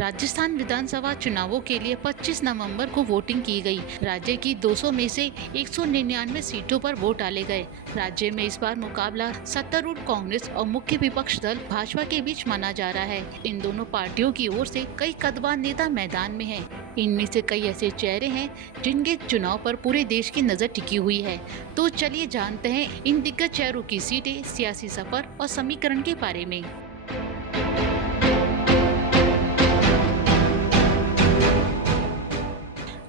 राजस्थान विधानसभा चुनावों के लिए 25 नवंबर को वोटिंग की गई। राज्य की 200 में से 199 सीटों पर वोट डाले गए। राज्य में इस बार मुकाबला सत्तारूढ़ कांग्रेस और मुख्य विपक्ष दल भाजपा के बीच माना जा रहा है। इन दोनों पार्टियों की ओर से कई कद्दावर नेता मैदान में हैं। इनमें से कई ऐसे चेहरे हैं जिनके चुनाव पर पूरे देश की नजर टिकी हुई है। तो चलिए जानते हैं इन दिग्गज चेहरों की सीटें, सियासी सफर और समीकरण के बारे में।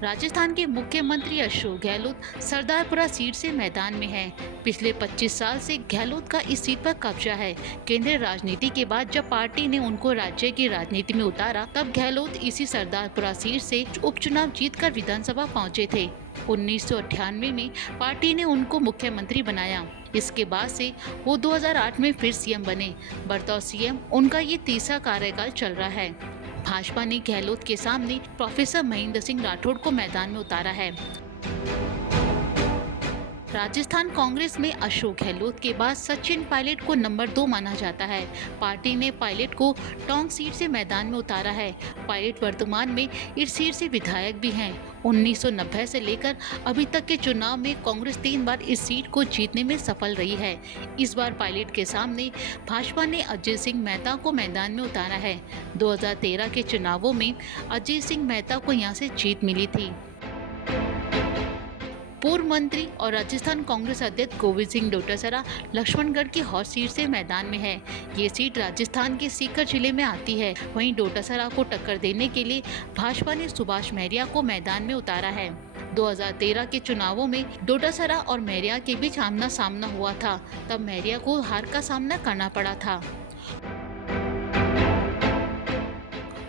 राजस्थान के मुख्यमंत्री अशोक गहलोत सरदारपुरा सीट से मैदान में हैं। पिछले 25 साल से गहलोत का इस सीट पर कब्जा है। केंद्रीय राजनीति के बाद जब पार्टी ने उनको राज्य की राजनीति में उतारा, तब गहलोत इसी सरदारपुरा सीट से उपचुनाव जीतकर विधानसभा पहुंचे थे। 1998 में पार्टी ने उनको मुख्यमंत्री बनाया। इसके बाद से वो 2008 में फिर सीएम बने। बतौर सीएम उनका ये तीसरा कार्यकाल चल रहा है। भाजपा ने गहलोत के सामने प्रोफेसर महेंद्र सिंह राठौड़ को मैदान में उतारा है। राजस्थान कांग्रेस में अशोक गहलोत के बाद सचिन पायलट को नंबर 2 माना जाता है। पार्टी ने पायलट को टोंक सीट से मैदान में उतारा है। पायलट वर्तमान में इस सीट से विधायक भी हैं। 1990 से लेकर अभी तक के चुनाव में कांग्रेस 3 बार इस सीट को जीतने में सफल रही है। इस बार पायलट के सामने भाजपा ने अजय सिंह मेहता को मैदान में उतारा है। 2013 के चुनावों में अजय सिंह मेहता को यहां से जीत मिली थी। पूर्व मंत्री और राजस्थान कांग्रेस अध्यक्ष गोविंद सिंह डोटासरा लक्ष्मणगढ़ की हौर सीट से मैदान में है। ये सीट राजस्थान के सीकर जिले में आती है। वहीं डोटासरा को टक्कर देने के लिए भाजपा ने सुभाष महरिया को मैदान में उतारा है। 2013 के चुनावों में डोटासरा और महरिया के बीच आमना सामना हुआ था। तब महरिया को हार का सामना करना पड़ा था।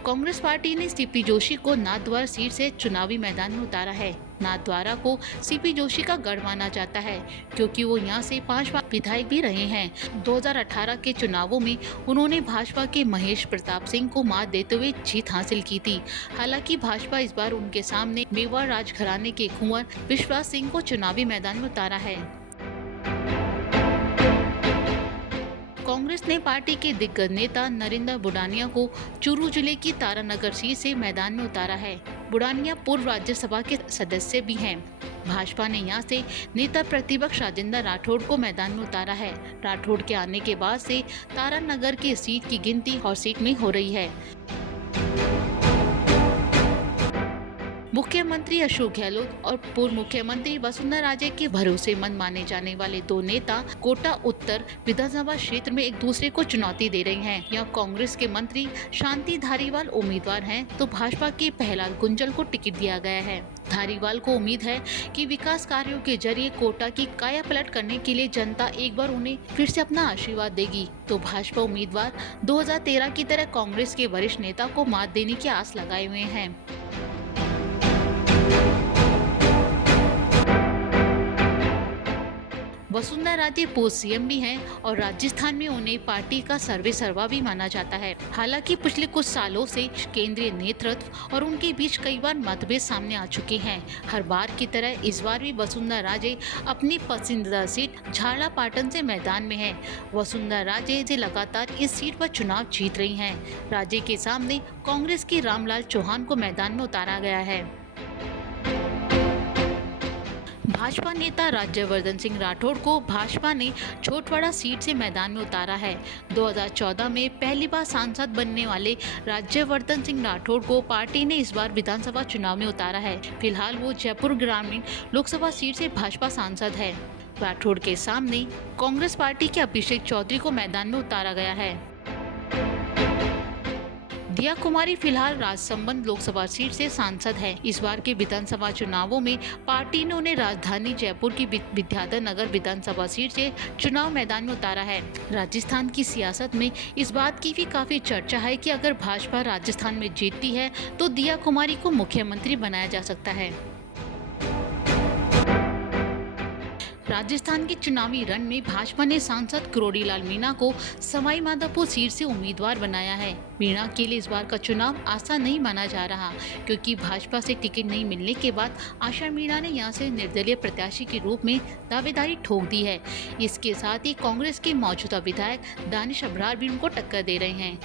कांग्रेस पार्टी ने सीपी जोशी को नाथद्वारा सीट से चुनावी मैदान में उतारा है। नाथद्वारा को सीपी जोशी का गढ़ माना जाता है, क्योंकि वो यहां से 5 बार विधायक भी रहे हैं। 2018 के चुनावों में उन्होंने भाजपा के महेश प्रताप सिंह को मात देते हुए जीत हासिल की थी। हालांकि भाजपा इस बार उनके सामने मेवाड़ राजघराने के कुंवर विश्वास सिंह को चुनावी मैदान में उतारा है। कांग्रेस ने पार्टी के दिग्गज नेता नरेंद्र बुडानिया को चूरू जिले की तारानगर सीट से मैदान में उतारा है। बुडानिया पूर्व राज्यसभा के सदस्य भी हैं। भाजपा ने यहां से नेता प्रतिपक्ष राजेंद्र राठौड़ को मैदान में उतारा है। राठौड़ के आने के बाद से तारानगर की सीट की गिनती हर सीट में हो रही है। मुख्यमंत्री अशोक गहलोत और पूर्व मुख्यमंत्री वसुंधरा राजे के भरोसेमंद माने जाने वाले 2 नेता कोटा उत्तर विधानसभा क्षेत्र में एक दूसरे को चुनौती दे रहे हैं। यहाँ कांग्रेस के मंत्री शांति धारीवाल उम्मीदवार हैं, तो भाजपा के प्रहलाद गुंजल को टिकट दिया गया है। धारीवाल को उम्मीद है कि विकास कार्यों के जरिए कोटा की काया पलट करने के लिए जनता एक बार उन्हें फिर से अपना आशीर्वाद देगी। तो भाजपा उम्मीदवार 2013 की तरह कांग्रेस के वरिष्ठ नेता को मात देने की आस लगाए हुए हैं। वसुंधरा राजे पूर्व सीएम भी हैं और राजस्थान में उन्हें पार्टी का सर्वे सर्वा भी माना जाता है। हालांकि पिछले कुछ सालों से केंद्रीय नेतृत्व और उनके बीच कई बार मतभेद सामने आ चुके हैं। हर बार की तरह इस बार भी वसुंधरा राजे अपनी पसंदीदा सीट झाला पाटन से मैदान में है। वसुंधरा राजे से लगातार इस सीट पर चुनाव जीत रही हैं। राजे के सामने कांग्रेस के रामलाल चौहान को मैदान में उतारा गया है। भाजपा नेता राज्यवर्धन सिंह राठौड़ को भाजपा ने छोटवाड़ा सीट से मैदान में उतारा है। 2014 में पहली बार सांसद बनने वाले राज्यवर्धन सिंह राठौड़ को पार्टी ने इस बार विधानसभा चुनाव में उतारा है। फिलहाल वो जयपुर ग्रामीण लोकसभा सीट से भाजपा सांसद है। राठौड़ के सामने कांग्रेस पार्टी के अभिषेक चौधरी को मैदान में उतारा गया है। दिया कुमारी फिलहाल राजसमंद लोकसभा सीट से सांसद है। इस बार के विधानसभा चुनावों में पार्टी ने उन्हें राजधानी जयपुर की विद्याधर नगर विधानसभा सीट से चुनाव मैदान में उतारा है। राजस्थान की सियासत में इस बात की भी काफी चर्चा है कि अगर भाजपा राजस्थान में जीतती है तो दिया कुमारी को मुख्यमंत्री बनाया जा सकता है। राजस्थान के चुनावी रण में भाजपा ने सांसद किरोड़ीलाल मीणा को सवाई माधोपुर सीट से उम्मीदवार बनाया है। मीणा के लिए इस बार का चुनाव आसान नहीं माना जा रहा, क्योंकि भाजपा से टिकट नहीं मिलने के बाद आशा मीणा ने यहां से निर्दलीय प्रत्याशी के रूप में दावेदारी ठोक दी है। इसके साथ ही कांग्रेस के मौजूदा विधायक दानिश अब्रार भी उनको टक्कर दे रहे हैं।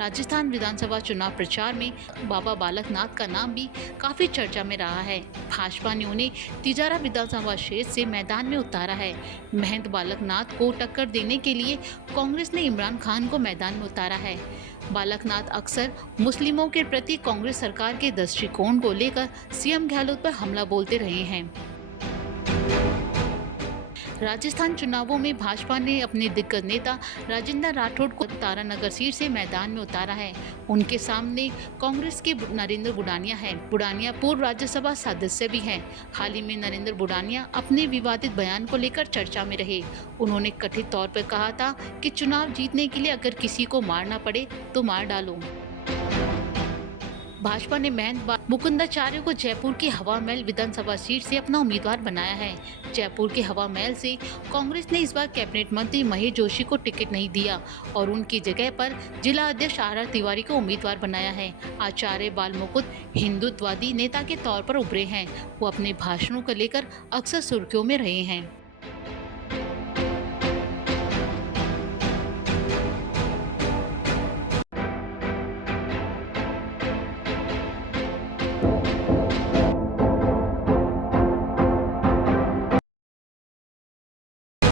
राजस्थान विधानसभा चुनाव प्रचार में बाबा बालकनाथ का नाम भी काफी चर्चा में रहा है। भाजपा ने उन्हें तिजारा विधानसभा क्षेत्र से मैदान में उतारा है। महंत बालकनाथ को टक्कर देने के लिए कांग्रेस ने इमरान खान को मैदान में उतारा है। बालकनाथ अक्सर मुस्लिमों के प्रति कांग्रेस सरकार के दृष्टिकोण को लेकर सीएम गहलोत पर हमला बोलते रहे हैं। राजस्थान चुनावों में भाजपा ने अपने दिग्गज नेता राजेंद्र राठौड़ को तारानगर सीट से मैदान में उतारा है। उनके सामने कांग्रेस के नरेंद्र बुडानिया हैं। बुडानिया पूर्व राज्यसभा सदस्य भी हैं। हाल ही में नरेंद्र बुडानिया अपने विवादित बयान को लेकर चर्चा में रहे। उन्होंने कथित तौर पर कहा था कि चुनाव जीतने के लिए अगर किसी को मारना पड़े तो मार डालो। भाजपा ने महंत मुकुंदाचार्य को जयपुर की हवा महल विधानसभा सीट से अपना उम्मीदवार बनाया है। जयपुर के हवा महल से कांग्रेस ने इस बार कैबिनेट मंत्री महेश जोशी को टिकट नहीं दिया और उनकी जगह पर जिला अध्यक्ष आर तिवारी को उम्मीदवार बनाया है। आचार्य बाल मुकुंद हिंदुत्ववादी नेता के तौर पर उभरे हैं। वो अपने भाषणों को लेकर अक्सर सुर्खियों में रहे हैं।